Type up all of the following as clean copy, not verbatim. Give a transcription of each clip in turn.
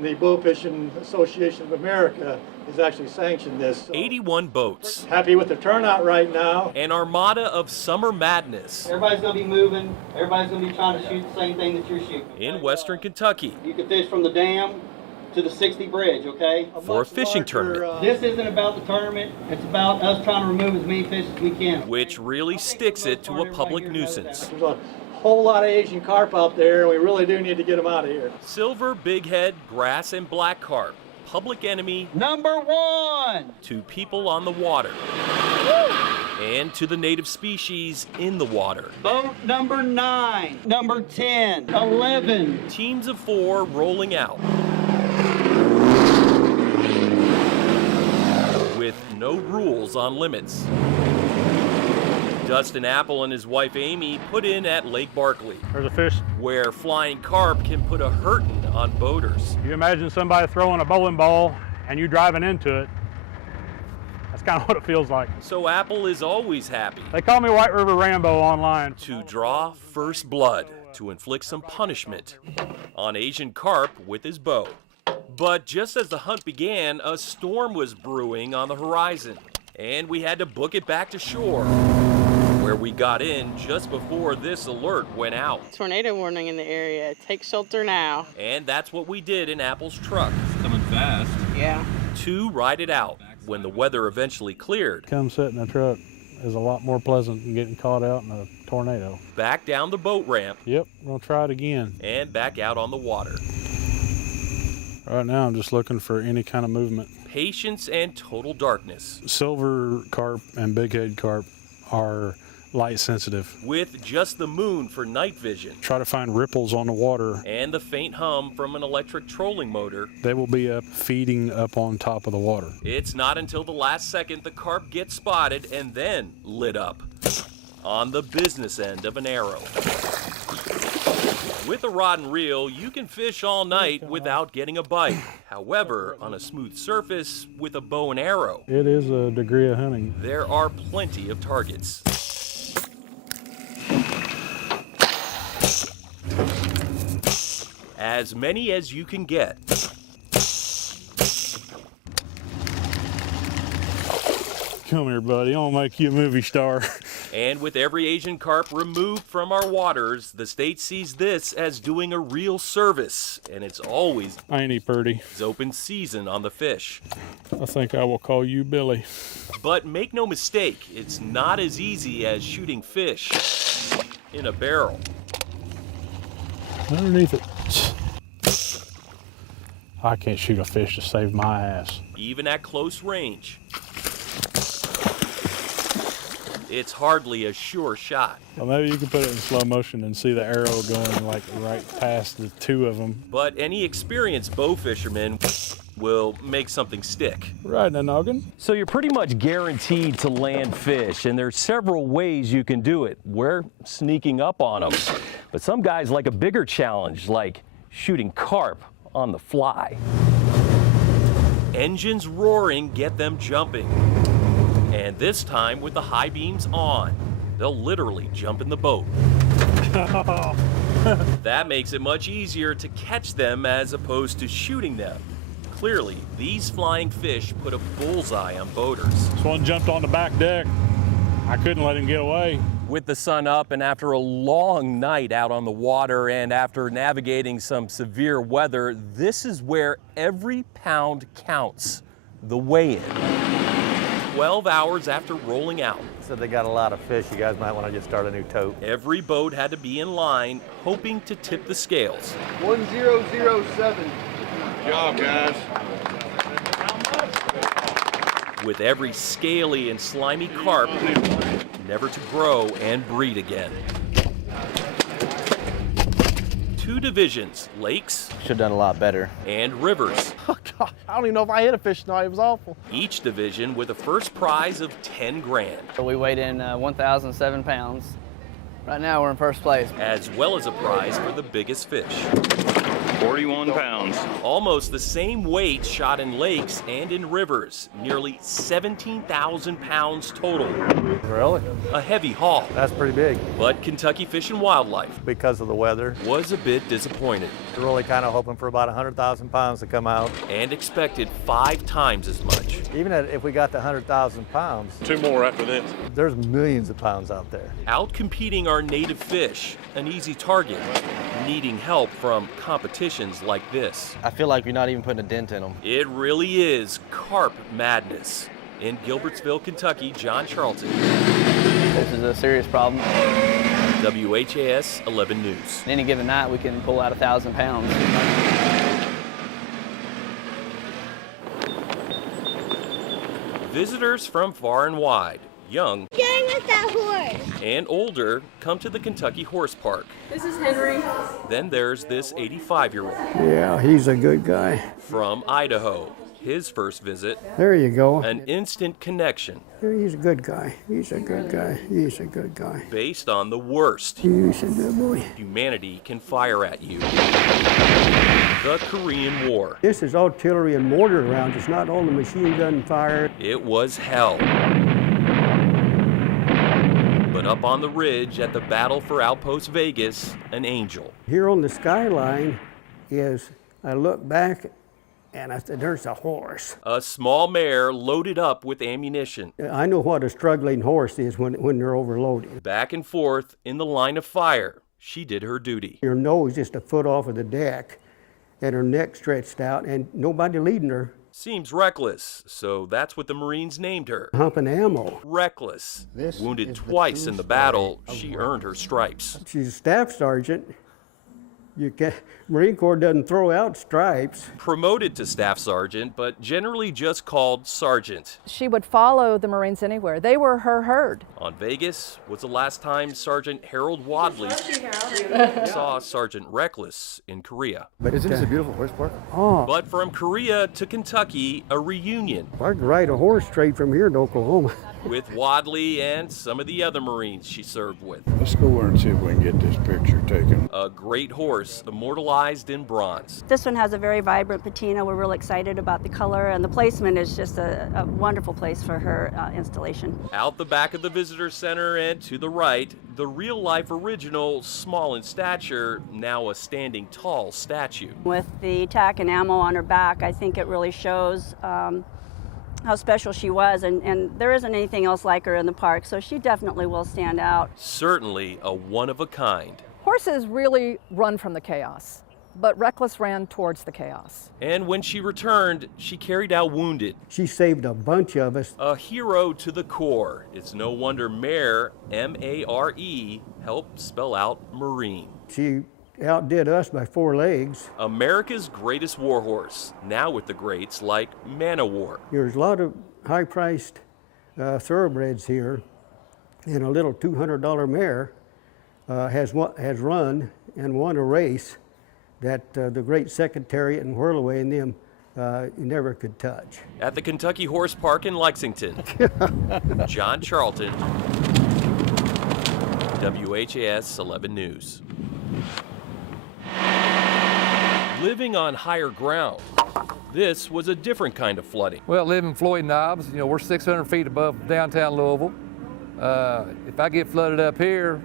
The Bowfishing Association of America has actually sanctioned this. So 81 boats. happy with the turnout right now. An armada of summer madness. Everybody's going to be moving. Everybody's going to be trying to shoot the same thing that you're shooting. In western Kentucky. You can fish from the dam to the 60 bridge, okay? For a fishing tournament. This isn't about the tournament. It's about us trying to remove as many fish as we can. Which really sticks it to a public nuisance. There's a whole lot of Asian carp out there, and we really do need to get them out of here. Silver, bighead, grass, and black carp. Public enemy number one to people on the water. Woo! And to the native species in the water. Boat number 9, number 10, 11. Teams of 4 rolling out. With no rules on limits. Dustin Apple and his wife Amy put in at Lake Barkley. There's a fish. Where flying carp can put a hurtin' on boaters. You imagine somebody throwing a bowling ball and you driving into it. That's kind of what it feels like. So Apple is always happy. They call me White River Rambo online. To draw first blood, to inflict some punishment on Asian carp with his bow. But just as the hunt began, a storm was brewing on the horizon, and we had to book it back to shore, where we got in just before this alert went out. Tornado warning in the area. Take shelter now. And that's what we did in Apple's truck. It's coming fast. Yeah. To ride it out when the weather eventually cleared. Come sit in the truck is a lot more pleasant than getting caught out in a tornado. Back down the boat ramp. Yep, we'll try it again. And back out on the water. Right now I'm just looking for any kind of movement. Patience and total darkness. Silver carp and bighead carp are light sensitive. With just the moon for night vision. Try to find ripples on the water. And the faint hum from an electric trolling motor. They will be up feeding up on top of the water. It's not until the last second the carp gets spotted and then lit up on the business end of an arrow. With a rod and reel, you can fish all night without getting a bite. However, on a smooth surface with a bow and arrow, it is a degree of hunting. There are plenty of targets. As many as you can get. Come here, buddy. I'll make you a movie star. And with every Asian carp removed from our waters, the state sees this as doing a real service, and it's always Ain't he pretty? Open season on the fish. I think I will call you Billy. But make no mistake, it's not as easy as shooting fish in a barrel. Underneath it. I can't shoot a fish to save my ass. Even at close range. It's hardly a sure shot. Well, maybe you can put it in slow motion and see the arrow going like right past the two of them. But any experienced bow fisherman will make something stick. Right in the noggin. So you're pretty much guaranteed to land fish, and there's several ways you can do it. We're sneaking up on them. But some guys like a bigger challenge, like shooting carp on the fly. Engines roaring get them jumping. And this time with the high beams on, they'll literally jump in the boat. That makes it much easier to catch them as opposed to shooting them. Clearly, these flying fish put a bullseye on boaters. This one jumped on the back deck. I couldn't let him get away. With the sun up and after a long night out on the water and after navigating some severe weather, this is where every pound counts, the weigh-in. 12 hours after rolling out. Said they got a lot of fish. You guys might want to just start a new tote. Every boat had to be in line, hoping to tip the scales. 1007. Good job, guys. With every scaly and slimy carp, never to grow and breed again. 2 divisions, lakes. Should have done a lot better. And rivers. Oh, God, I don't even know if I hit a fish tonight. It was awful. Each division with a first prize of 10 grand. So we weighed in 1,007 pounds. Right now we're in first place. As well as a prize for the biggest fish. 41 pounds. Almost the same weight shot in lakes and in rivers, nearly 17,000 pounds total. Really? A heavy haul. That's pretty big. But Kentucky Fish and Wildlife Because of the weather. was a bit disappointed We're really kind of hoping for about 100,000 pounds to come out. and expected 5 times as much. Even if we got the 100,000 pounds, 2 more after this. there's millions of pounds out there. Outcompeting our native fish, an easy target, needing help from competitions like this. I feel like you're not even putting a dent in them. It really is Carp Madness. In Gilbertsville, Kentucky, John Charlton, This is a serious problem. WHAS 11 News. Any given night, we can pull out 1,000 pounds. Visitors from far and wide, young Going with that horse. and older, come to the Kentucky Horse Park. This is Henry. Then there's this 85-year-old Yeah, he's a good guy. from Idaho. His first visit, There you go. an instant connection He's a good guy. He's a good guy. He's a good guy. based on the worst He's a good boy. humanity can fire at you. The Korean War. This is artillery and mortar rounds. It's not all the machine gun fire. It was hell. But up on the ridge at the Battle for Outpost Vegas, an angel. Here on the skyline is, I look back and I said, there's a horse. A small mare loaded up with ammunition. I know what a struggling horse is when they're overloaded. Back and forth in the line of fire, she did her duty. Her nose just a foot off of the deck and her neck stretched out and nobody leading her. Seems reckless, so that's what the Marines named her. Humping ammo. Reckless. This Wounded is the twice true in the story battle, of she war. earned her stripes. She's a staff sergeant. Marine Corps doesn't throw out stripes. Promoted to staff sergeant, but generally just called sergeant. She would follow the Marines anywhere. They were her herd. On Vegas was the last time Sergeant Harold Wadley saw Sergeant Reckless in Korea. But Isn't this a beautiful horse park? Oh, But from Korea to Kentucky, a reunion I could ride a horse straight from here to Oklahoma. with Wadley and some of the other Marines she served with. Let's go over and see if we can get this picture taken. A great horse, immortalized in bronze. This one has a very vibrant patina. We're real excited about the color, and the placement is just a wonderful place for her installation. Out the back of the visitor center and to the right, the real-life original, small in stature, now a standing tall statue. With the tack and ammo on her back, I think it really shows how special she was, and there isn't anything else like her in the park, so she definitely will stand out. Certainly a one-of-a-kind. Horses really run from the chaos, but Reckless ran towards the chaos. And when she returned, she carried out wounded. She saved a bunch of us. A hero to the core. It's no wonder Mare, M-A-R-E, helped spell out Marine. She outdid us by 4 legs. America's greatest warhorse, now with the greats like Man o' War. There's a lot of high-priced thoroughbreds here, and a little $200 mare has run and won a race that the great Secretariat and Whirlaway and them never could touch. At the Kentucky Horse Park in Lexington, John Charlton, WHAS 11 News. Living on higher ground, this was a different kind of flooding. Well, live in Floyd Knobs, you know, we're 600 feet above downtown Louisville. If I get flooded up here,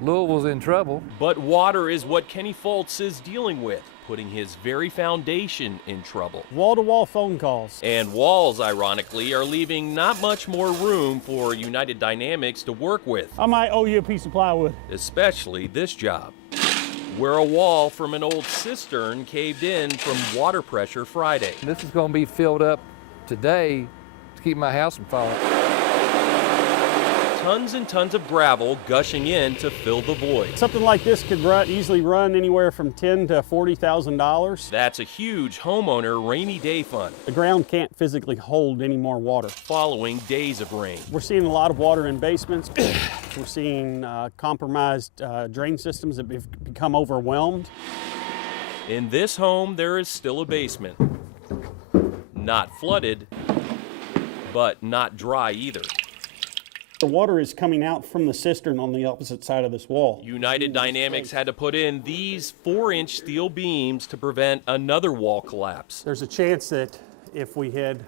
Louisville's in trouble. But water is what Kenny Foltz is dealing with, putting his very foundation in trouble. Wall-to-wall phone calls. And walls, ironically, are leaving not much more room for United Dynamics to work with, I might owe you a piece of plywood. especially this job, where a wall from an old cistern caved in from water pressure Friday. This is going to be filled up today to keep my house from falling. Tons and tons of gravel gushing in to fill the void. Something like this could easily run anywhere from $10,000 to $40,000. That's a huge homeowner rainy day fund The ground can't physically hold any more water. following days of rain. We're seeing a lot of water in basements. We're seeing compromised drain systems that have become overwhelmed. In this home, there is still a basement. Not flooded, but not dry either. The water is coming out from the cistern on the opposite side of this wall. United Dynamics had to put in these 4-inch steel beams to prevent another wall collapse. There's a chance that if we had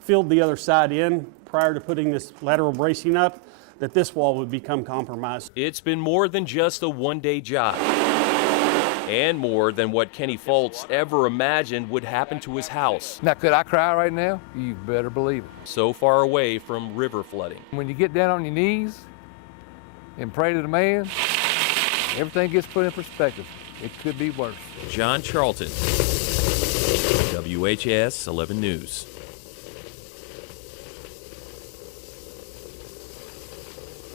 filled the other side in prior to putting this lateral bracing up, that this wall would become compromised. It's been more than just a one-day job, and more than what Kenny Foltz ever imagined would happen to his house. Now, could I cry right now? You better believe it. So far away from river flooding. When you get down on your knees and pray to the man, everything gets put in perspective. It could be worse. John Charlton, WHS 11 News.